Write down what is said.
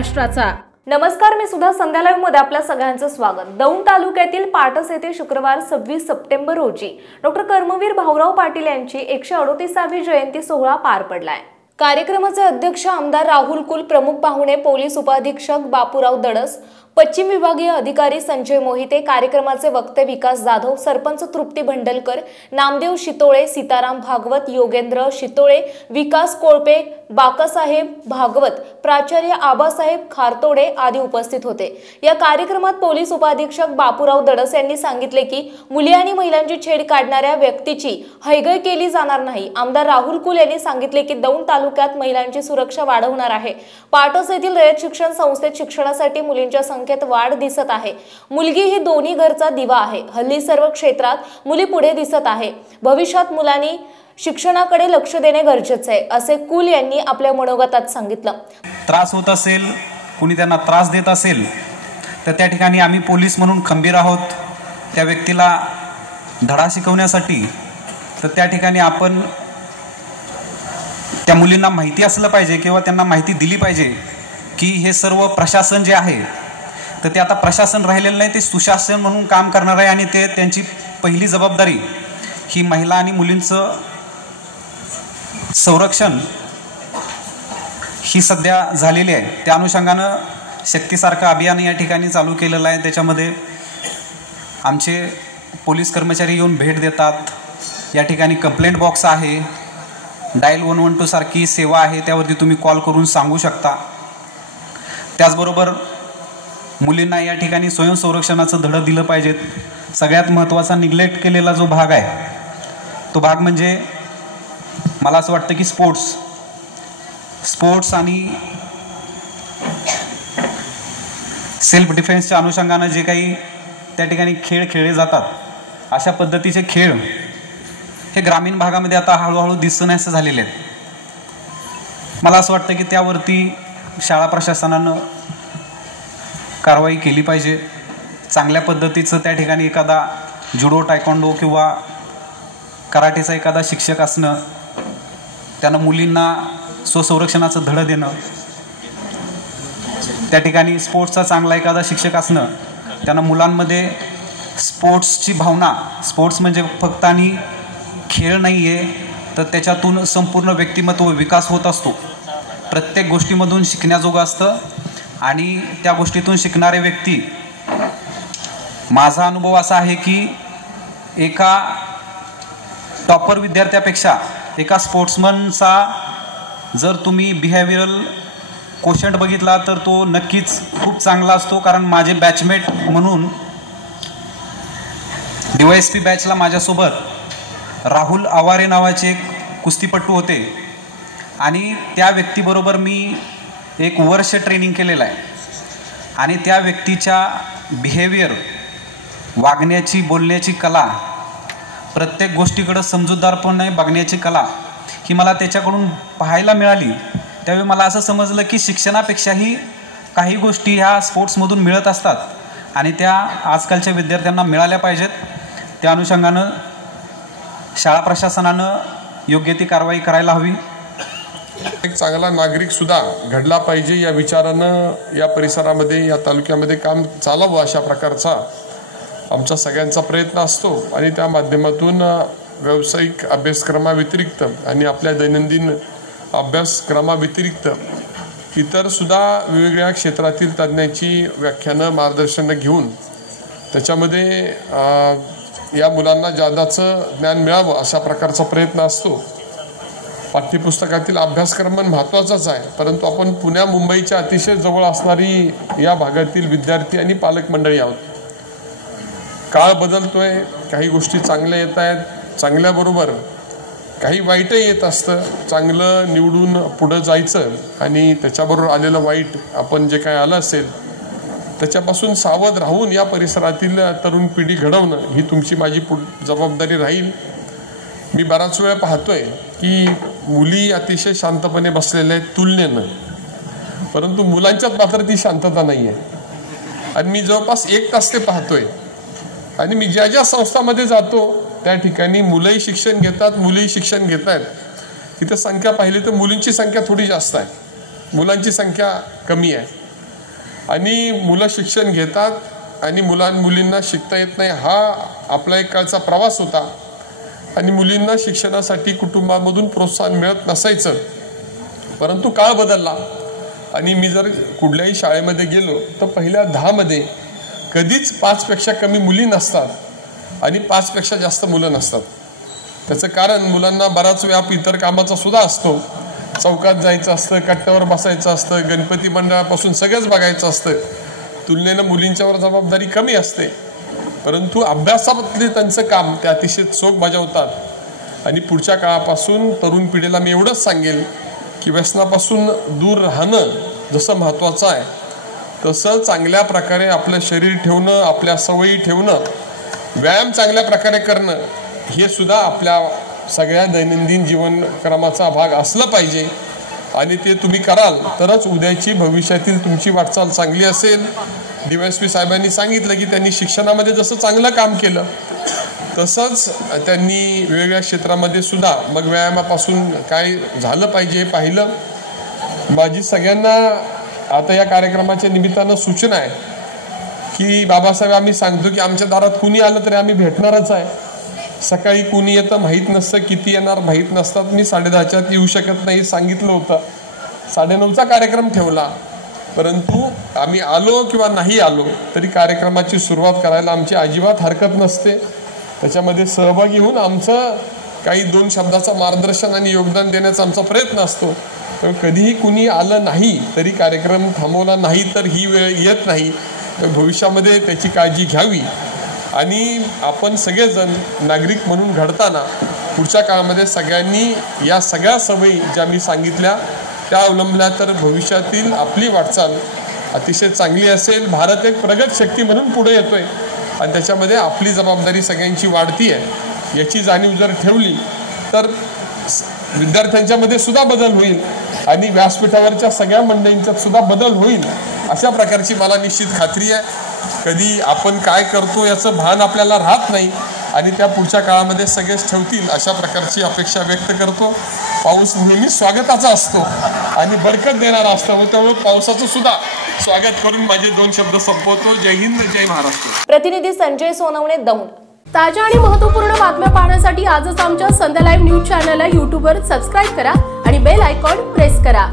महाराष्ट्राचा। नमस्कार, मी सुद्धा संध्या लाईव्ह मध्ये आपल्या सगळ्यांचं स्वागत। दौंड तालुक्यातील पाटस येथे शुक्रवार 26 सप्टेंबर रोजी डॉक्टर कर्मवीर भाऊराव पाटील यांची 138वी जयंती सोहळा पार पडलाय। कार्यक्रमाचे अध्यक्ष आमदार राहुल कुल, प्रमुख पाहुणे पोलीस उपाधीक्षक बापूराव दडस, पश्चिम विभागीय अधिकारी संजय मोहिते, कार्यक्रमाचे वक्ते विकास जाधव, सरपंच तृप्ती भंडलकर, नामदेव शितोळे, सीताराम भागवत, योगेंद्र शितोळे, विकास कोळपे, बाकासाहेब भागवत, प्राचार्य आबासाहेब खारतोडे आदी उपस्थित होते। या कार्यक्रमात पोलीस उपाधीक्षक बापूराव दडस यांनी सांगितले की मुली आणि महिलांची छेड काढणाऱ्या व्यक्तीची हयगय केली जाणार नाही। आमदार राहुल कुल यांनी सांगितले की दौंड तालुक्यात महिलांची सुरक्षा वाढवणार आहे। पाटस येथील रयत शिक्षण संस्थेत शिक्षणासाठी मुलींच्या संख्येत वाढ दिसत आहे। मुलगी ही दोन्ही घरचा दिवा आहे। हल्ली सर्व क्षेत्रात मुली पुढे दिसत आहे। भविष्यात मुलांनी शिक्षणाकडे लक्ष देणे गरजेचे आहे, असे कुल यांनी आपल्या मनोगतात सांगितलं। त्रास होत असेल, कुणी त्यांना त्रास देत असेल तर त्या ठिकाणी आम्ही पोलीस म्हणून खंबीर आहोत त्या व्यक्तीला धडा शिकवण्यासाठी। तर त्या ठिकाणी आपण त्या मुलींना माहिती असलं पाहिजे किंवा त्यांना माहिती दिली पाहिजे की हे सर्व प्रशासन जे आहे तर ते आता प्रशासन राहिलेलं नाही, ते सुशासन म्हणून काम करणार आहे आणि ते त्यांची पहिली जबाबदारी ही महिला आणि मुलींचं संरक्षण ही सध्या झालेली आहे। त्या अनुषंगानं शक्तीसारखं अभियान या ठिकाणी चालू केलेलं आहे। त्याच्यामध्ये आमचे पोलीस कर्मचारी येऊन भेट देतात। या ठिकाणी कंप्लेंट बॉक्स आहे, डायल 112 सारखी सेवा आहे, त्यावरती तुम्ही कॉल करून सांगू शकता। त्याचबरोबर मुलींना या ठिकाणी स्वयंसंरक्षणाचं धडं दिलं पाहिजेत। सगळ्यात महत्त्वाचा निग्लेक्ट केलेला जो भाग आहे तो भाग म्हणजे मला असं वाटतं की स्पोर्ट्स आणि सेल्फ डिफेन्सच्या अनुषंगानं जे काही त्या ठिकाणी खेळ खेळले जातात, अशा पद्धतीचे खेळ हे ग्रामीण भागामध्ये आता हळूहळू दिसण्यास झालेले आहेत। मला असं वाटतं की त्यावरती शाळा प्रशासनानं कारवाई केली पाहिजे। चांगल्या पद्धतीचं त्या ठिकाणी एखादा जुडो, टायकोंडो किंवा कराटेचा एखादा शिक्षक असणं, त्यानं मुलींना स्वसंरक्षणाचं धडं देणं, त्या ठिकाणी स्पोर्ट्सचा चांगला एखादा शिक्षक असणं, त्यानं मुलांमध्ये स्पोर्ट्सची भावना, स्पोर्ट्स म्हणजे फक्त आणि खेळ नाही आहे तर त्याच्यातून संपूर्ण व्यक्तिमत्व विकास होत असतो। प्रत्येक गोष्टीमधून शिकण्याजोगं असतं आणि त्या गोष्टीतून शिकणारे व्यक्ती, माझा अनुभव असा आहे की एका टॉपर विद्यार्थ्यापेक्षा एका स्पोर्ट्समनचा जर तुम्ही बिहेवियरल कोशंट बघितला तर तो नक्कीच खूप चांगला असतो। कारण माझे बॅचमेट म्हणून DYSP बॅचला माझ्यासोबत राहुल आवारे नावाचे एक कुस्तीपटू होते आणि त्या व्यक्तीबरोबर मी 1 वर्ष ट्रेनिंग केलेलं आहे आणि त्या व्यक्तीच्या बिहेवियर, वागण्याची, बोलण्याची कला, प्रत्येक गोष्टीकडे समजूतदारपणे बघण्याची कला ही मला त्याच्याकडून पाहायला मिळाली। त्यावेळी मला असं समजलं की शिक्षणापेक्षाही काही गोष्टी ह्या स्पोर्ट्समधून मिळत असतात आणि त्या आजकालच्या विद्यार्थ्यांना मिळाल्या पाहिजेत। त्या अनुषंगानं शाळा प्रशासनानं योग्य ती कारवाई करायला हवी। एक चांगला नागरिक सुद्धा घडला पाहिजे या विचारानं या परिसरामध्ये, या तालुक्यामध्ये काम चालावं अशा प्रकारचा आमचा सगळ्यांचा प्रयत्न असतो आणि त्या माध्यमातून व्यावसायिक अभ्यासक्रमाव्यतिरिक्त आणि आपल्या दैनंदिन अभ्यासक्रमाव्यतिरिक्त इतर सुद्धा वेगवेगळ्या क्षेत्रातील तज्ज्ञांची व्याख्यानं, मार्गदर्शनं घेऊन त्याच्यामध्ये या मुलांना जादाचं ज्ञान मिळावं अशा प्रकारचा प्रयत्न असतो। पाठ्यपुस्तकातील अभ्यासक्रम महत्त्वाचाच आहे, परंतु आपण पुण्या मुंबईच्या अतिशय जवळ असणारी या भागातील विद्यार्थी आणि पालक मंडळी आहोत। काळ बदलतोय, काही गोष्टी चांगल्या येत आहेत, चांगल्याबरोबर काही वाईटही येत असतं। चांगलं निवडून पुढं जायचं आणि त्याच्याबरोबर आलेलं वाईट, आपण जे काय आलं असेल त्याच्यापासून सावध राहून या परिसरातील तरुण पिढी घडवणं ही तुमची माझी जबाबदारी राहील। मी बराच वेळा पाहतोय की मुली अतिशय शांतपणे बसलेल्या आहेत तुलनेनं, परंतु मुलांच्यात मात्र ती शांतता नाही आहे आणि मी जवळपास 1 तास ते पाहतोय आणि मी ज्या ज्या संस्थांमध्ये जातो त्या ठिकाणी मुलंही शिक्षण घेतात, मुलीही शिक्षण घेत आहेत। तिथे संख्या पाहिली तर मुलींची संख्या थोडी जास्त आहे, मुलांची संख्या कमी आहे। आणि मुलं शिक्षण घेतात आणि मुलींना शिकता येत नाही, हा आपला एक काळचा प्रवास होता. आणि मुलींना शिक्षणासाठी कुटुंबामधून प्रोत्साहन मिळत नसायचं. परंतु काळ बदलला आणि मी जर कुठल्याही शाळेमध्ये गेलो तर पहिल्या 10 मध्ये कधीच 5 पेक्षा कमी मुली नसतात आणि 5 पेक्षा जास्त मुलं नसतात. त्याचं कारण मुलांना बराच व्याप इतर कामाचा सुद्धा असतो. चौकात जायचं असतं, कट्ट्यावर बसायचं असतं, गणपती मंडळापासून सगळंच बघायचं असतं. तुलनेनं मुलींच्यावर जबाबदारी कमी असते. परंतु अभ्यासातले त्यांचं काम ते अतिशय चोख बजावतात. आणि पुढच्या काळापासून तरुण पिढीला मी एवढंच सांगेल की व्यसनापासून दूर राहणं जसं महत्त्वाचं आहे तसं चांगल्या प्रकारे आपलं शरीर ठेवणं, आपल्या सवयी ठेवणं, व्यायाम चांगल्या प्रकारे करणं हे सुद्धा आपल्या सगळ्या दैनंदिन जीवनक्रमाचा भाग असला पाहिजे. आणि ते तुम्ही कराल तरच उद्याची भविष्यातील तुमची वाटचाल चांगली असेल. DYSP साहेबांनी सांगितलं की त्यांनी शिक्षणामध्ये जसं चांगलं काम केलं तसंच त्यांनी वेगवेगळ्या क्षेत्रामध्ये सुद्धा मग व्यायामापासून काय झालं पाहिजे पाहिलं. माझी सगळ्यांना आता या कार्यक्रमाच्या निमित्तानं सूचना आहे की बाबासाहेब आम्ही सांगतो की आमच्या दारात कुणी आलं तरी आम्ही भेटणारच आहे. सकाळी कुणी येतं माहीत नसतं, किती येणार माहीत नसतात. मी 10:30च्या येऊ शकत नाही सांगितलं होतं, 9:30चा कार्यक्रम ठेवला. परंतु आम्ही आलो किंवा नाही आलो तरी कार्यक्रमाची सुरुवात करायला आमची अजिबात हरकत नसते. त्याच्यामध्ये सहभागी होऊन आमचं काही 2 शब्दाचं मार्गदर्शन आणि योगदान देण्याचा आमचा प्रयत्न असतो. तर कधीही कुणी आलं नाही तरी कार्यक्रम थांबवला नाही तर ही वेळ येत नाही. भविष्यामध्ये त्याची काळजी घ्यावी. आणि आपण सगळेजण नागरिक म्हणून घडताना पुढच्या काळामध्ये सगळ्यांनी या सगळ्या सवयी ज्या मी सांगितल्या त्या अवलंबल्या तर भविष्यातील आपली वाटचाल अतिशय चांगली असेल. भारत एक प्रगत शक्ती म्हणून पुढे येतोय आणि त्याच्यामध्ये आपली जबाबदारी सगळ्यांची वाढती आहे. याची जाणीव जर ठेवली तर विद्यार्थ्यांच्यामध्ये सुद्धा बदल होईल आणि व्यासपीठावरच्या सगळ्या मंडळींच्यात सुद्धा बदल होईल अशा प्रकारची मला निश्चित खात्री आहे. कधी आपण काय करतो याचं भान आपल्याला राहत नाही आणि त्या पुढच्या काळामध्ये सगळेच ठेवतील अशा प्रकारची अपेक्षा व्यक्त करतो. पाऊस नेहमी स्वागताचा असतो आणि बरकत देणारा असतो, त्यामुळे पावसाचं सुद्धा स्वागत करून माझे 2 शब्द संपवतो. जय हिंद, जय महाराष्ट्र. प्रतिनिधी संजय सोनवणे, दौंड. ताज्या आणि महत्त्वपूर्ण बातम्या पाहण्यासाठी आजच आमच्या संध्या लाईव्ह न्यूज चॅनलला YouTubeवर सबस्क्राईब करा आणि बेल आयकॉन प्रेस करा.